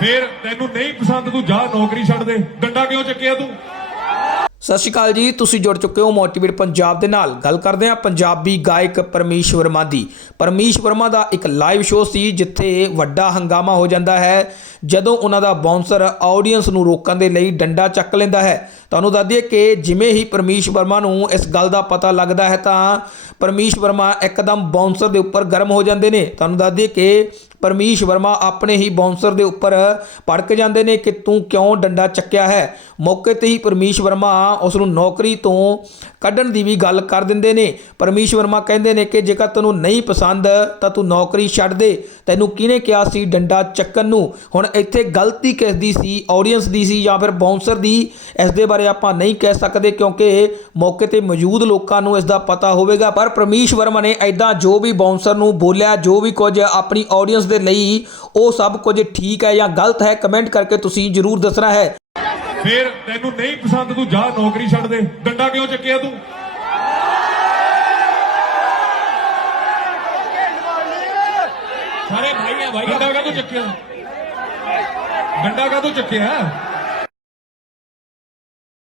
ਫਿਰ ਤੈਨੂੰ ਨਹੀਂ ਪਸੰਦ ਤੂੰ ਜਾ ਨੌਕਰੀ ਛੱਡ ਦੇ। ਡੰਡਾ ਕਿਉਂ ਚੱਕਿਆ ਤੂੰ? ਸਤਿ ਸ਼੍ਰੀ ਅਕਾਲ ਜੀ, ਤੁਸੀਂ ਜੁੜ ਚੁੱਕੇ ਹੋ ਮੋਟੀਵੇਟ ਪੰਜਾਬ ਦੇ ਨਾਲ। ਗੱਲ ਕਰਦੇ ਹਾਂ ਪੰਜਾਬੀ ਗਾਇਕ ਪਰਮੀਸ਼ ਵਰਮਾ ਦੀ। ਪਰਮੀਸ਼ ਵਰਮਾ ਦਾ ਇੱਕ ਲਾਈਵ ਸ਼ੋਅ ਸੀ, ਜਿੱਥੇ ਵੱਡਾ ਹੰਗਾਮਾ ਹੋ ਜਾਂਦਾ ਹੈ। ਜਦੋਂ ਉਹਨਾਂ ਦਾ ਬਾਉਂਸਰ ਆਡੀਅנס ਨੂੰ ਰੋਕਣ ਦੇ ਲਈ ਡੰਡਾ ਚੱਕ ਲੈਂਦਾ ਹੈ ਤੁਹਾਨੂੰ ਦੱਸ ਦਈਏ ਕਿ ਜਿਵੇਂ ਹੀ ਪਰਮੀਸ਼ ਵਰਮਾ ਨੂੰ ਇਸ ਗੱਲ ਦਾ ਪਤਾ ਲੱਗਦਾ ਹੈ, ਤਾਂ ਪਰਮੀਸ਼ ਵਰਮਾ ਇੱਕਦਮ ਬਾਉਂਸਰ ਦੇ ਉੱਪਰ ਗਰਮ ਹੋ ਜਾਂਦੇ ਨੇ। ਤੁਹਾਨੂੰ ਦੱਸ ਦਈਏ ਕਿ ਪਰਮੀਸ਼ ਵਰਮਾ ਆਪਣੇ ਹੀ ਬਾਉਂਸਰ ਦੇ ਉੱਪਰ ਭੜਕ ਜਾਂਦੇ ਨੇ ਕਿ ਤੂੰ ਕਿਉਂ ਡੰਡਾ ਚੱਕਿਆ ਹੈ? ਮੌਕੇ ਤੇ ਹੀ ਪਰਮੀਸ਼ ਵਰਮਾ ਉਸ ਨੂੰ ਨੌਕਰੀ ਤੋਂ ਕੱਢਣ ਦੀ ਵੀ ਗੱਲ ਕਰ ਦਿੰਦੇ ਨੇ। ਪਰਮੀਸ਼ ਵਰਮਾ ਕਹਿੰਦੇ ਨੇ ਕਿ ਜੇਕਰ ਤੈਨੂੰ ਨਹੀਂ ਪਸੰਦ, ਤਾਂ ਤੂੰ ਨੌਕਰੀ ਛੱਡ ਦੇ। ਤੈਨੂੰ ਕਿਹਨੇ ਕਿਹਾ ਸੀ ਡੰਡਾ ਚੱਕਣ ਨੂੰ? ਹੁਣ ਇੱਥੇ ਗਲਤੀ ਕਿਸ ਦੀ ਸੀ? ਆਡੀਅנס ਦੀ ਸੀ ਜਾਂ ਫਿਰ ਬਾਉਂਸਰ ਦੀ? ਇਸ ਦੇ ਬਾਰੇ ਆਪਾਂ ਨਹੀਂ ਕਹਿ ਸਕਦੇ ਕਿਉਂਕਿ ਮੌਕੇ ਤੇ ਮੌਜੂਦ ਲੋਕਾਂ ਨੂੰ ਇਸ ਦਾ ਪਤਾ ਹੋਵੇਗਾ। ਪਰ ਪਰਮੇਸ਼ ਵਰਮਾ ਨੇ ਐਦਾਂ ਜੋ ਵੀ ਬਾਉਂਸਰ ਨੂੰ ਬੋਲਿਆ, ਜੋ ਵੀ ਕੁਝ ਆਪਣੀ ਆਡੀਅנס ਦੇ ਲਈ ਉਹ ਸਭ ਕੁਝ ਠੀਕ ਹੈ ਜਾਂ ਗਲਤ ਹੈ ਕਮੈਂਟ ਕਰਕੇ ਤੁਸੀਂ ਜਰੂਰ ਦੱਸਣਾ ਹੈ। ਫਿਰ ਤੈਨੂੰ ਨਹੀਂ ਪਸੰਦ ਤੂੰ ਜਾ ਨੌਕਰੀ ਛੱਡ ਦੇ। ਡੰਡਾ ਕਿਉਂ ਚੱਕਿਆ ਤੂੰ? ਸਾਰੇ ਭਾਈ ਆ ਡੰਡਾ ਕਾਹਤੋਂ ਚੱਕਿਆ? ਡੰਡਾ ਕਾਹਤੋਂ ਚੱਕਿਆ?